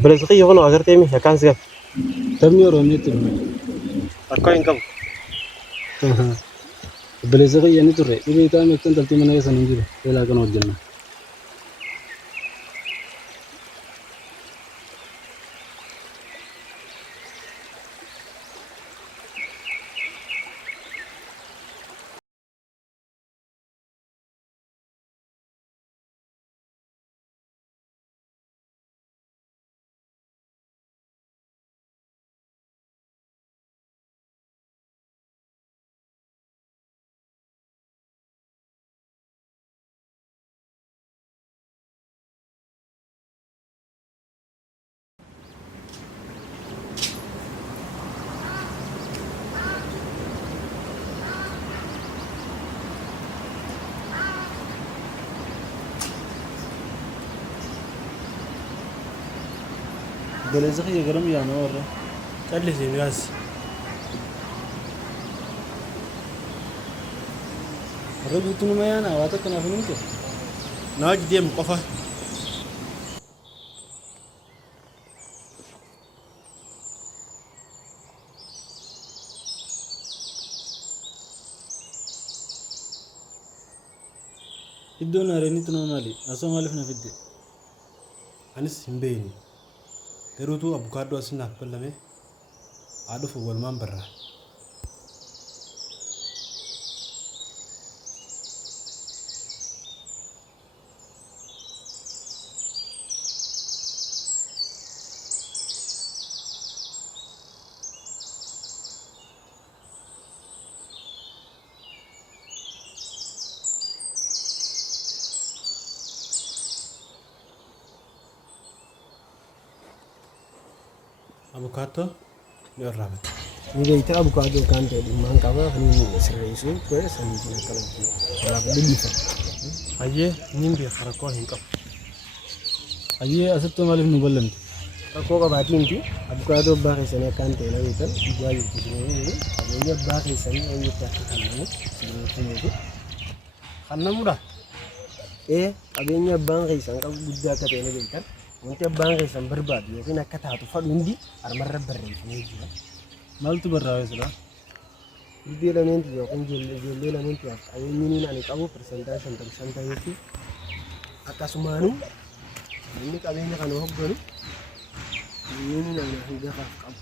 Abbalesqi yoqono agartaymi yakansiga Tamni Oromiyaatti dhume. akka hin qabu. Abbalesqi yani turre. Dhibee isaa meeshaan taltii mana keessa hin jiru. Eelaa kan hojjenna. Abbalesqi garam yaana warra. Callisii mi'aas. Warra guutuunuma yaana waa takka naaf hin himte. Naa deemu qofa. Iddoon areenitti nama maali? Asoo maaliif na fidde? Anis hin beekne. Garuutu abukaadoo as naaf bal'ame. Haa dhufu walumaan barraa. Abukaatoo ni warraabata. Ni beektaa abukaadoo kan ta'e dhimmaan qaba kan inni sirreessu ture sanii kanatti warraabadde bifa. Hayyee niin beeka rakkoo hin qabu. Hayyee asitti maaliif nu bal'amte? Rakkoo qabaatiinti abukaadoo abbaa keessanii akkaan ta'e na beekan dhugaa jirtu sinii qabeenya abbaa keessanii eenyutti akka kennamu sinii Hannamuudha. qabeenya abbaan keessan qabu guddaa akka ta'e na beekan. Wanti abbaan keessan barbaadu yookiin akka taatu fadhu hundi armarra barreeffamee jira. Maaltu barraa'ee jira? Iddoo lameentu yookiin ijoollee lameentu qabeenyi ani qabu persentaa 55 akkasumaanuu inni qabeenya kana hogganu inni ani hangafaaf qabu.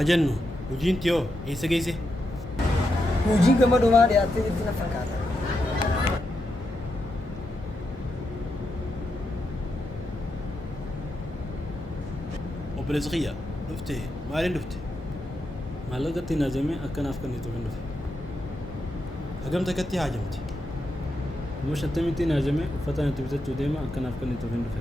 Ajennu hojiin tiyoo eessa geesse? Hojiin gama dhumaa dhiyaattee jirti na fakkaata. Obboleessa kiyya dhufte maaliin dhufte? Maallaqatti hin haajamee akkanaaf kan itti dhufe. Hagam takkatti haajamte? Kuma 50 hin haajamee uffataan itti bitachuu deema akkanaaf kan itti dhufe.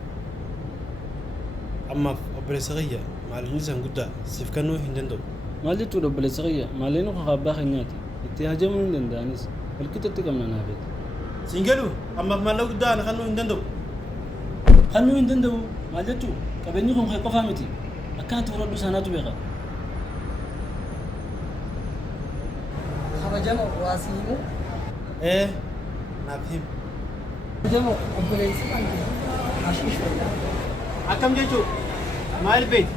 Ammaaf obboleessa kiyya maaliin isaan guddaa siif kennuu hin danda'u. Maal jechuudha obboleessa kiyya maaliin uka abbaa keenyaati itti haajamuu hin danda'anis walqixatti qabna naafeeti. Siin galu ammaaf maallaqa guddaa ana kennuu hin danda'u. Kennuu hin danda'u maal jechuu qabeenyi kun kee qofaa miti akkanatti fudhadhu isaanaatu beeka. Kabajama waa si himu. Naaf himu. Kabajama obboleessi kan ashiish fayyada. Akkam jechuu maal beekti?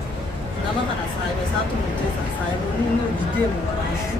Nama kana saayiba isaatu murteessa. Saayiboonni immoo jiddeemu waraashu.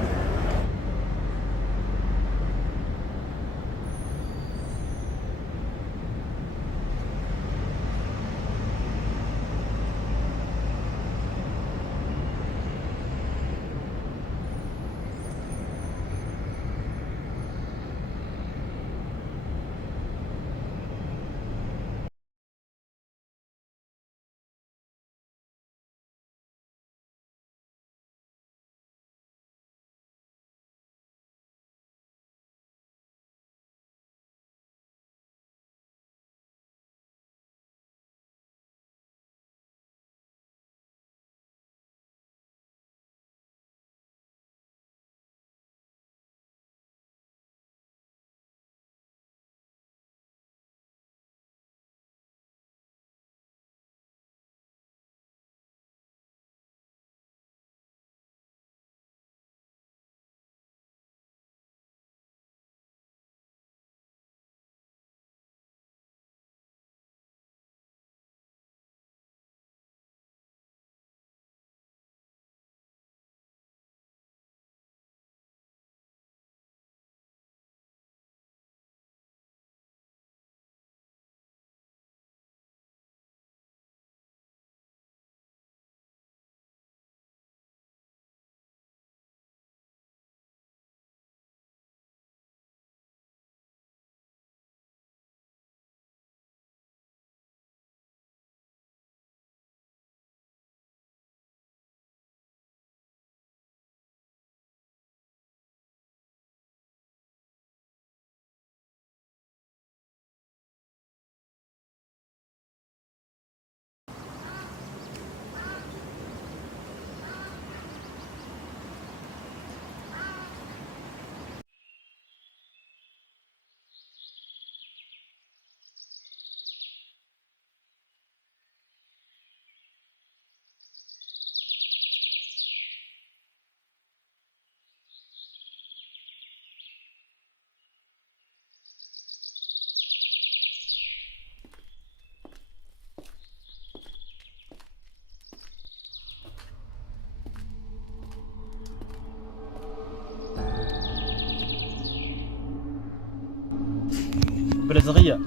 Obboleessa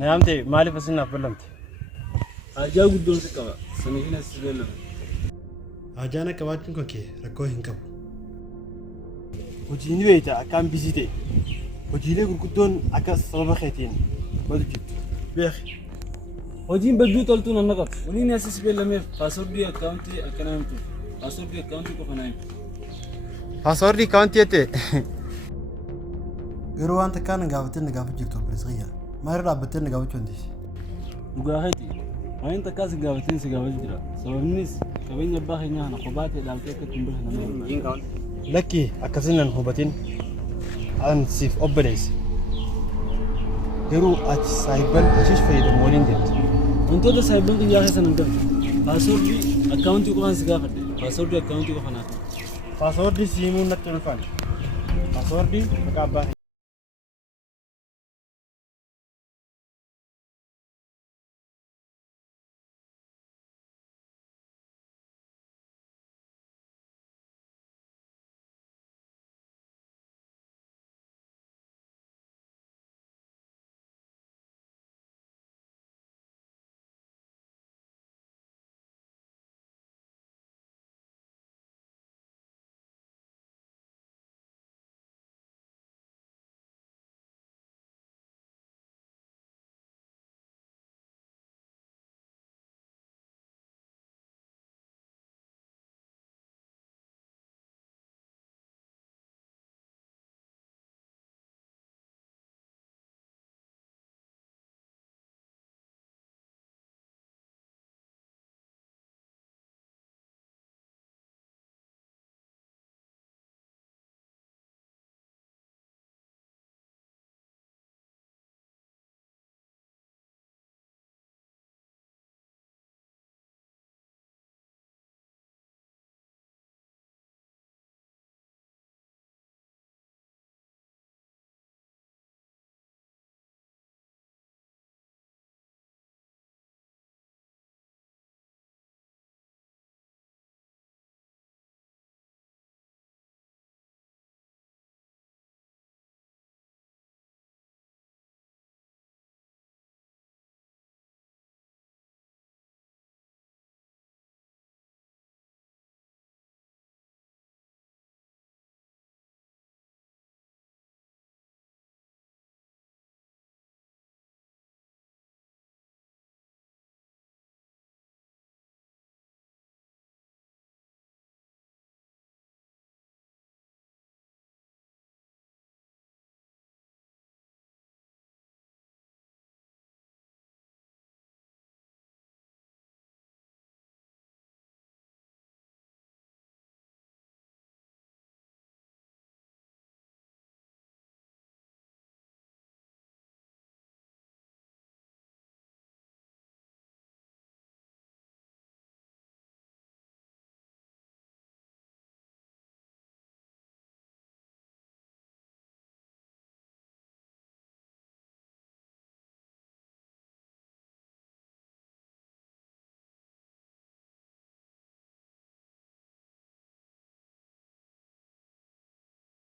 naamte maaliif asinaaf ballamte? Haajaa guddoon si qaba saniifin as beellame. Haajaan akka qabaachuun kee rakkoo hin qabu. Hojii ni beekta akkaan bisii ta'e. Hojiilee gurguddoon akka sababa keetiin badu jirtu. Beeki. Hojiin badduu toltuu nan naqatu. Waliin asis beellameef paaswordii akkaawuntii akkanaa himtu. Paaswordii akkaawuntii qofa naa himtu. Paaswordii akkaawuntii jettee? Yeroo waan takkaan na gaafattee na gaafachuu jirtu obboleessa maal dhaabbattee na gaafachuu dandeessi? Dhugaa keeti. Waan takkaa si gaafateen si gaafachuu jira. Sababnis qabeenya abbaa keenyaa kana kophaa ta'e dhaaltee akka ittiin bulchan. Lakki akkasiin nan hubatin an siif obboleessa. Garuu ati saayiban ashiish fayyadamu waliin jirti. Wantoota saayiban guyyaa keessa nan galu. Paaswordii akkaawuntii qofaan si gaafadhe. Paaswordii akkaawuntii qofa naa ta'u. Paaswordii siimuu natti ulfaadha. Paaswordii maqaa abbaa